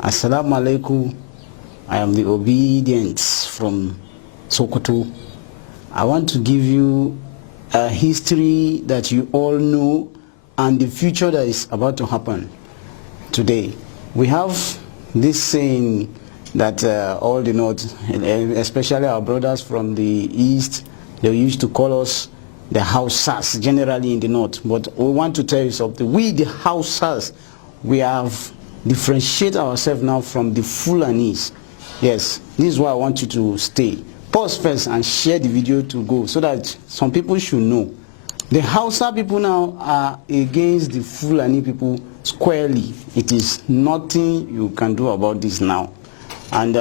Assalamu alaikum. I am the obedient from Sokoto. I want to give you a history that you all know and the future that is about to happen today. We have this saying that all the North, especially our brothers from the East, they used to call us the Hausas, generally in the North. But we want to tell you something. We, the Hausas, we have differentiate ourselves now from the Fulanis. Yes, this is why I want you to stay. Pause first and share the video to go so that some people should know. The Hausa people now are against the Fulani people squarely. It is nothing you can do about this now. And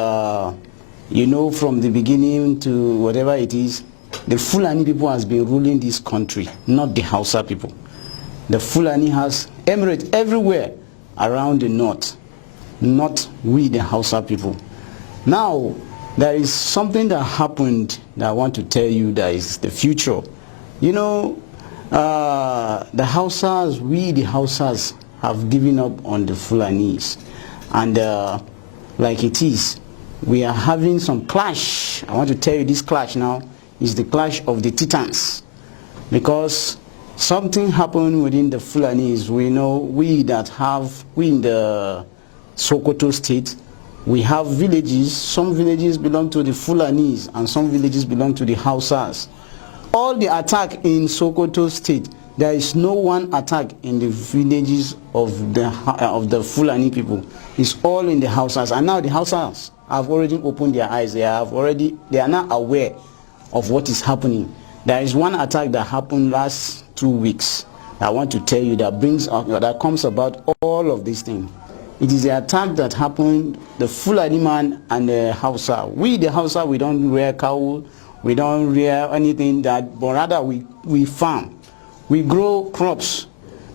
you know, from the beginning to whatever it is, the Fulani people has been ruling this country, not the Hausa people. The Fulani has emirate everywhere around the north, not we the Hausa people. Now, there is something that happened that I want to tell you that is the future. You know, the Hausas, we the Hausas have given up on the Fulanis. And like it is, we are having some clash. I want to tell you this clash now is the clash of the titans. Because something happened within the Fulanis. We know we in the Sokoto state, we have villages. Some villages belong to the Fulanis and some villages belong to the Hausas. All the attack in Sokoto state, there is no one attack in the villages of the Fulani people. It's all in the Hausas. And now the Hausas have already opened their eyes. They are now aware of what is happening. There is one attack that happened last 2 weeks. I want to tell you that comes about all of these things. It is the attack that happened, the Fulani man and the Hausa. We, the Hausa, we don't rear cow, we don't rear anything that, but rather we farm. We grow crops.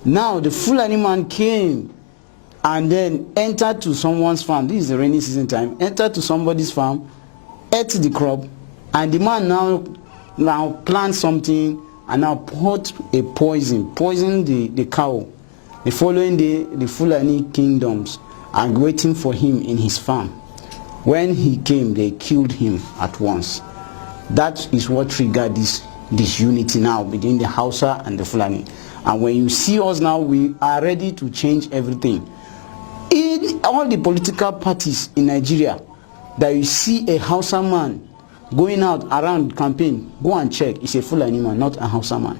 Now the Fulani man came and then entered to someone's farm. This is the rainy season time. Entered to somebody's farm, ate the crop, and the man now plant something and now put a poison the cow. The following day, the Fulani kingdoms are waiting for him in his farm. When he came, they killed him at once. That is what triggered this unity now between the Hausa and the Fulani. And when you see us now, we are ready to change everything. In all the political parties in Nigeria, that you see a Hausa man going out around campaign, go and check. It's a Fulani man, not a Hausa man.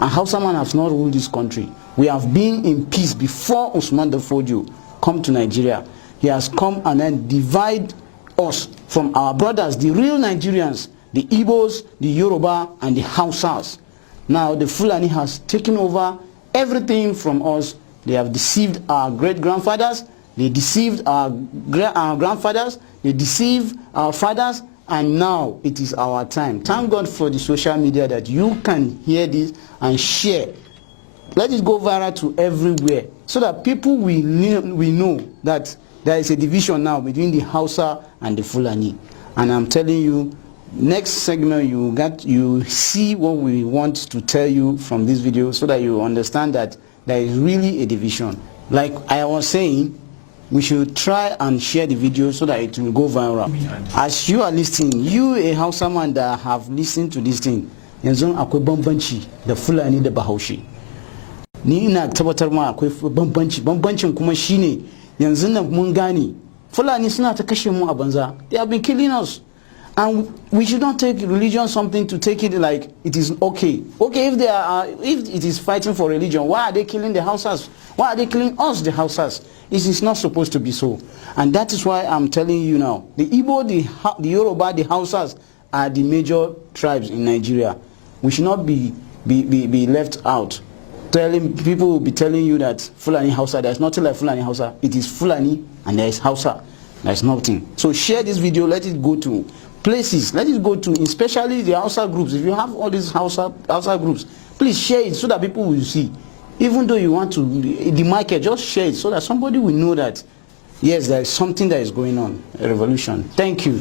A Hausa man has not ruled this country. We have been in peace before Usman Fodio come to Nigeria. He has come and then divide us from our brothers, the real Nigerians, the Igbos, the Yoruba, and the Hausas. Now the Fulani has taken over everything from us. They have deceived our great-grandfathers. They deceived our grandfathers. They deceived our fathers. And now it is our time. Thank God for the social media that you can hear this and share. Let it go viral to everywhere so that people will know that there is a division now between the Hausa and the Fulani. And I'm telling you, next segment you see what we want to tell you from this video so that you understand that there is really a division. Like I was saying, we should try and share the video so that it will go viral. As you are listening, you a Hausa man that have listened to this thing, yanzu akwai bambanci da Fulani da Bahaushe. Ni ina tabbatar ma akwai bambancin kuma shine yanzu nan mun gane Fulani suna ta kashe mu a banza. They have been killing us. And we should not take religion something to take it like it is okay. Okay, if it is fighting for religion, why are they killing the Hausas? Why are they killing us, the Hausas? It is not supposed to be so. And that is why I'm telling you now. The Igbo, the Yoruba, the Hausas are the major tribes in Nigeria. We should not be left out. People will be telling you that Fulani Hausa, there's nothing like Fulani Hausa. It is Fulani and there is Hausa. There's nothing. So share this video, let it go to places, let it go to especially the Hausa groups. If you have all these Hausa groups, please share it so that people will see. Even though you want to the market, just share it so that somebody will know that yes, there is something that is going on, a revolution. Thank you.